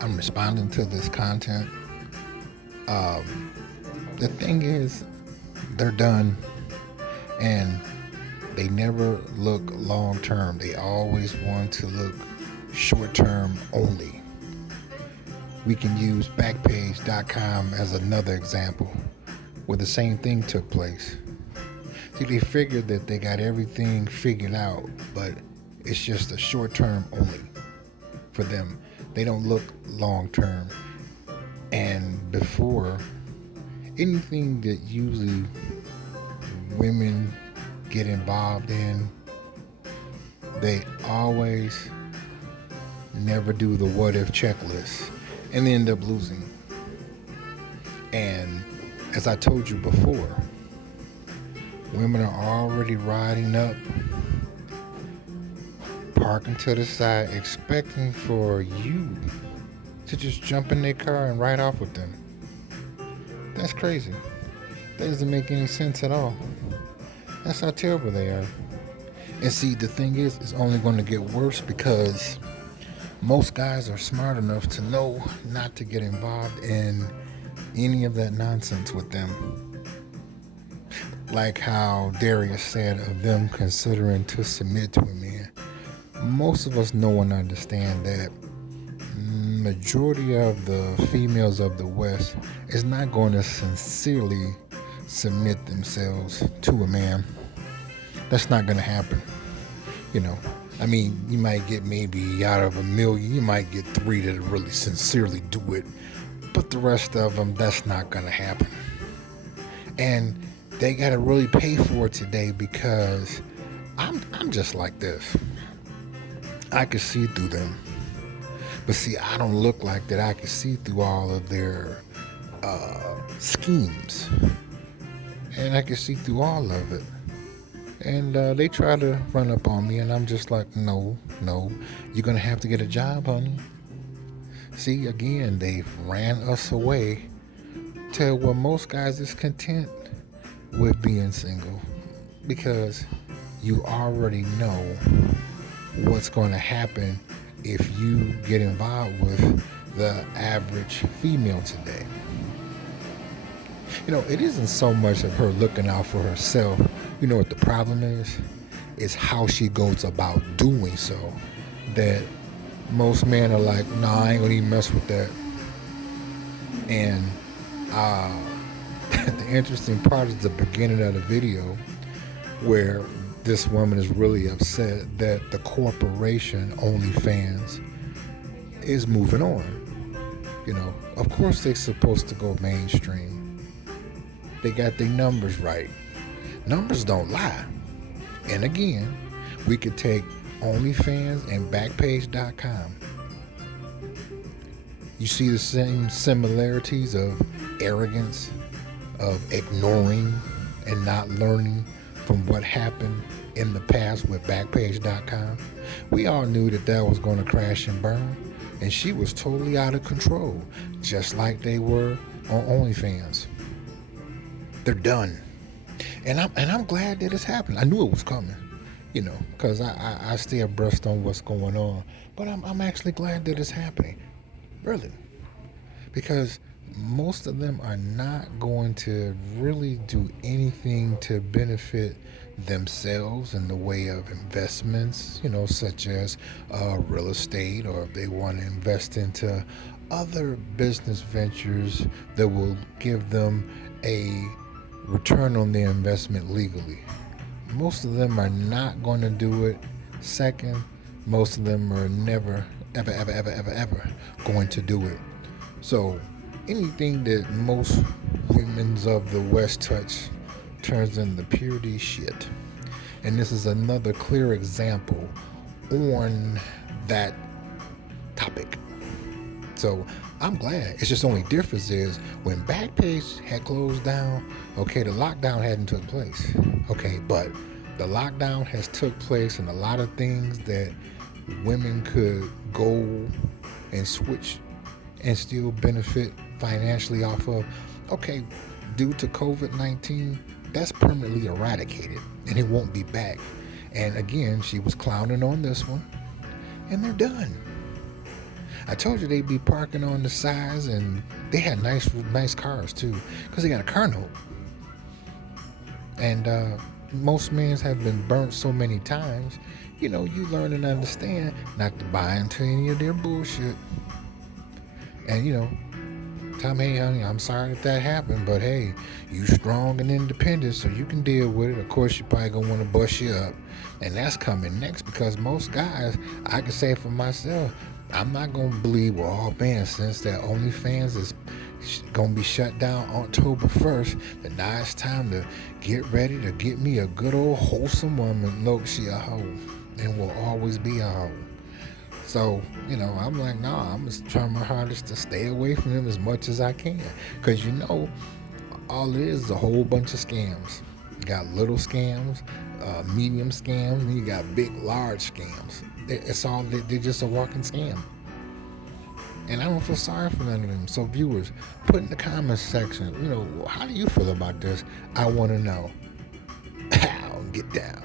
I'm responding to this content. The thing is, they're done, and they never look long term. They always want to look short term only. We can use Backpage.com as another example where the same thing took place. See, they figured that they got everything figured out, but it's just a short term only for them. They don't look long term. And before, anything that usually women get involved in, they always never do the what if checklist and they end up losing. And as I told you before, women are already riding up, parking to the side, expecting for you to just jump in their car and ride off with them. That's crazy. That doesn't make any sense at all. That's how terrible they are. And see, the thing is, it's only going to get worse because most guys are smart enough to know not to get involved in any of that nonsense with them. Like how Darius said of them considering to submit to a man. Most of us know and understand that majority of the females of the West is not going to sincerely submit themselves to a man. That's not going to happen. You know, I mean, you might get maybe out of a million, you might get 3 that really sincerely do it, but the rest of them, that's not going to happen. And they got to really pay for it today because I'm just like this. I can see through them. But see, I don't look like that. I can see through all of their schemes. And I can see through all of it. And they try to run up on me, and I'm just like, no, you're going to have to get a job, honey. See, again, they've ran us away to where most guys is content with being single because you already know what's going to happen if you get involved with the average female today. You know, it isn't so much of her looking out for herself. You know what the problem is? It's how she goes about doing so. That most men are like, nah, I ain't gonna even mess with that. And the interesting part is the beginning of the video where this woman is really upset that the corporation OnlyFans is moving on. You know, of course they're supposed to go mainstream. They got their numbers right. Numbers don't lie. And again, we could take OnlyFans and Backpage.com. You see the same similarities of arrogance, of ignoring and not learning from what happened in the past with Backpage.com. We all knew that that was going to crash and burn, and she was totally out of control, just like they were on OnlyFans. They're done. And I'm glad that it's happening. I knew it was coming, you know, because I stay abreast on what's going on. But I'm actually glad that it's happening. Really. Because most of them are not going to really do anything to benefit themselves in the way of investments, you know, such as real estate, or if they want to invest into other business ventures that will give them a return on their investment legally. Most of them are not going to do it. Second, most of them are never, ever going to do it. So anything that most women's of the West touch turns into purity shit. And this is another clear example on that topic. So I'm glad. It's just only difference is when Backpage had closed down, okay, the lockdown hadn't took place. Okay, but the lockdown has took place, and a lot of things that women could go and switch and still benefit financially off of, okay, due to COVID-19, that's permanently eradicated and it won't be back. And again, she was clowning on this one, and they're done. I told you they'd be parking on the sides, and they had nice cars too, because they got a car note. And most men have been burnt so many times. You learn and understand not to buy into any of their bullshit. And tell me, hey, honey, I'm sorry that happened, but hey, you strong and independent, so you can deal with it. Of course, you probably gonna want to bust you up, and that's coming next because most guys, I can say for myself, I'm not gonna believe, well, oh man, since that OnlyFans is gonna be shut down October 1st, then now it's time to get ready to get me a good old wholesome woman. Look, she a hoe and will always be a hoe. So, I'm like, nah, I'm just trying my hardest to stay away from them as much as I can. Because, all it is a whole bunch of scams. You got little scams, medium scams, and you got big, large scams. It's all, they're just a walking scam. And I don't feel sorry for none of them. So, viewers, put in the comments section, how do you feel about this? I want to know. How? Get down.